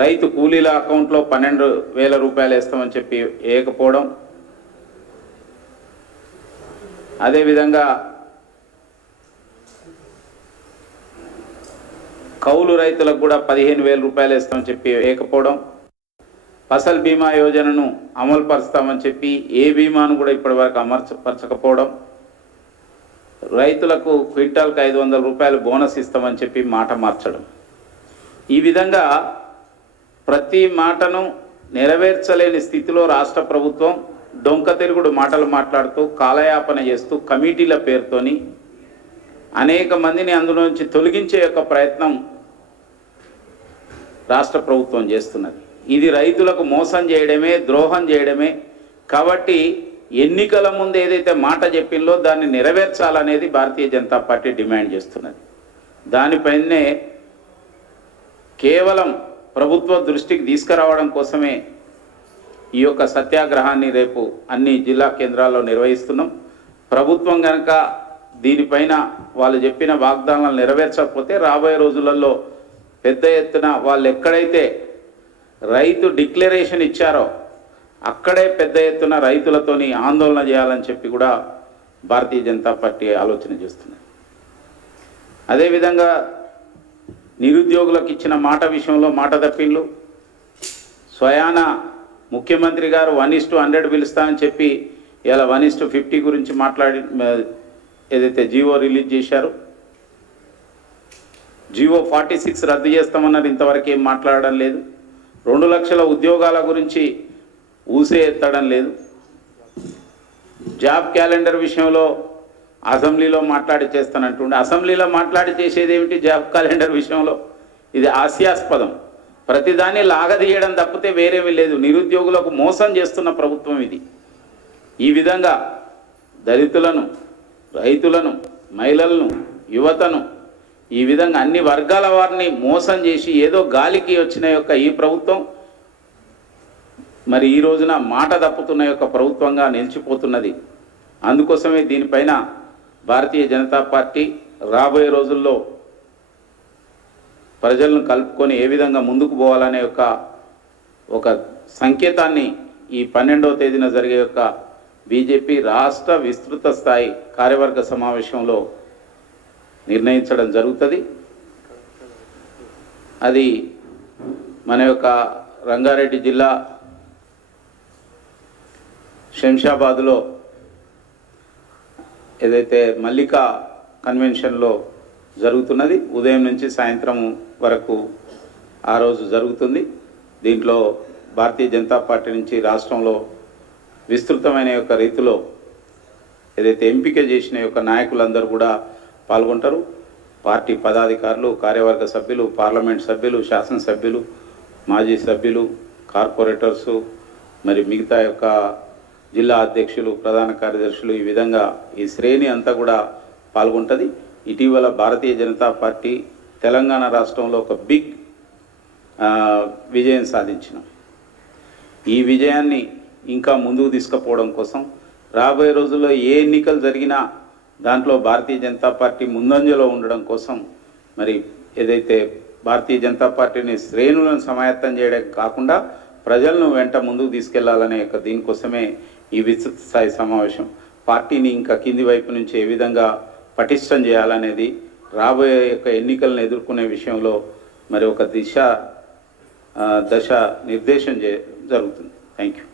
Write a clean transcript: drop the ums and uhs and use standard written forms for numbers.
రైతు కూలీల అకౌంట్లో 12,000 రూపాయలు వేస్తామని చెప్పి వేయకపోవడం, అదేవిధంగా కౌలు రైతులకు కూడా 15,000 రూపాయలు వేస్తామని చెప్పి వేయకపోవడం, ఫసల్ బీమా యోజనను అమలు పరుస్తామని చెప్పి ఏ బీమాను కూడా ఇప్పటివరకు అమర్చపరచకపోవడం, రైతులకు క్వింటాల్కి 500 రూపాయలు బోనస్ ఇస్తామని చెప్పి మాట మార్చడం, ఈ విధంగా ప్రతి మాటను నెరవేర్చలేని స్థితిలో రాష్ట్ర ప్రభుత్వం డొంక తిరుగుడు మాటలు మాట్లాడుతూ కాలయాపన చేస్తూ కమిటీల పేరుతోని అనేక మందిని అందులో నుంచి తొలగించే యొక్క ప్రయత్నం రాష్ట్ర ప్రభుత్వం చేస్తున్నది. ఇది రైతులకు మోసం చేయడమే, ద్రోహం చేయడమే. కాబట్టి ఎన్నికల ముందు ఏదైతే మాట చెప్పిందో దాన్ని నెరవేర్చాలనేది భారతీయ జనతా పార్టీ డిమాండ్ చేస్తున్నది. దానిపైనే కేవలం ప్రభుత్వ దృష్టికి తీసుకురావడం కోసమే ఈ యొక్క సత్యాగ్రహాన్ని రేపు అన్ని జిల్లా కేంద్రాల్లో నిర్వహిస్తున్నాం. ప్రభుత్వం కనుక దీనిపైన వాళ్ళు చెప్పిన వాగ్దానాలు నెరవేర్చకపోతే రాబోయే రోజులలో పెద్ద ఎత్తున వాళ్ళు ఎక్కడైతే రైతు డిక్లరేషన్ ఇచ్చారో అక్కడే పెద్ద ఎత్తున రైతులతోని ఆందోళన చేయాలని చెప్పి కూడా భారతీయ జనతా పార్టీ ఆలోచన చేస్తున్నది. అదేవిధంగా నిరుద్యోగులకు ఇచ్చిన మాట విషయంలో మాట తప్పిళ్ళు, స్వయాన ముఖ్యమంత్రి గారు 1:100 పిలుస్తామని చెప్పి ఇలా 1:50 గురించి మాట్లాడి ఏదైతే జీవో రిలీజ్ చేశారో, జీవో 46 రద్దు చేస్తామన్నారు, ఇంతవరకు ఏం మాట్లాడడం లేదు. 2 లక్షల ఉద్యోగాల గురించి ఊసే ఎత్తడం లేదు. జాబ్ క్యాలెండర్ విషయంలో అసెంబ్లీలో మాట్లాడి చేస్తానంటుండే, అసెంబ్లీలో మాట్లాడి చేసేది ఏమిటి? జాబ్ క్యాలెండర్ విషయంలో ఇది హాస్యాస్పదం. ప్రతిదాన్ని లాగదీయడం తప్పితే వేరేమీ లేదు. నిరుద్యోగులకు మోసం చేస్తున్న ప్రభుత్వం ఇది. ఈ విధంగా దళితులను, రైతులను, మహిళలను, యువతను, ఈ విధంగా అన్ని వర్గాల వారిని మోసం చేసి ఏదో గాలికి వచ్చిన యొక్క ఈ ప్రభుత్వం మరి ఈ రోజున మాట తప్పుతున్న యొక్క ప్రభుత్వంగా నిలిచిపోతున్నది. అందుకోసమే దీనిపైన భారతీయ జనతా పార్టీ రాబోయే రోజుల్లో ప్రజలను కలుపుకొని ఏ విధంగా ముందుకు పోవాలనే ఒక సంకేతాన్ని ఈ 12వ తేదీన జరిగే యొక్క బీజేపీ రాష్ట్ర విస్తృత స్థాయి కార్యవర్గ సమావేశంలో నిర్ణయించడం జరుగుతుంది. అది మన యొక్క రంగారెడ్డి జిల్లా శంషాబాద్లో ఏదైతే మల్లికా కన్వెన్షన్లో జరుగుతున్నది, ఉదయం నుంచి సాయంత్రం వరకు ఆ రోజు జరుగుతుంది. దీంట్లో భారతీయ జనతా పార్టీ నుంచి రాష్ట్రంలో విస్తృతమైన యొక్క రీతిలో ఏదైతే ఎంపిక చేసిన యొక్క నాయకులందరూ కూడా పాల్గొంటారు. పార్టీ పదాధికారులు, కార్యవర్గ సభ్యులు, పార్లమెంట్ సభ్యులు, శాసనసభ్యులు, మాజీ సభ్యులు, కార్పొరేటర్సు, మరి మిగతా యొక్క జిల్లా అధ్యక్షులు, ప్రధాన కార్యదర్శులు, ఈ విధంగా ఈ శ్రేణి అంతా కూడా పాల్గొంటుంది. ఇటీవల భారతీయ జనతా పార్టీ తెలంగాణ రాష్ట్రంలో ఒక బిగ్ విజయం సాధించినాం. ఈ విజయాన్ని ఇంకా ముందుకు తీసుకుపోవడం కోసం రాబోయే రోజుల్లో ఏ ఎన్నికలు జరిగినా దాంట్లో భారతీయ జనతా పార్టీ ముందంజలో ఉండడం కోసం మరి ఏదైతే భారతీయ జనతా పార్టీని శ్రేణులను సమాయత్తం చేయడం కాకుండా ప్రజలను వెంట ముందుకు తీసుకెళ్లాలనే దీనికోసమే ఈ విస్తృత స్థాయి సమావేశం. పార్టీని ఇంకా కింది వైపు నుంచి ఏ విధంగా పటిష్టం చేయాలనేది రాబోయే యొక్క ఎన్నికలను ఎదుర్కొనే విషయంలో మరి ఒక దశ నిర్దేశం జరుగుతుంది. Thank you.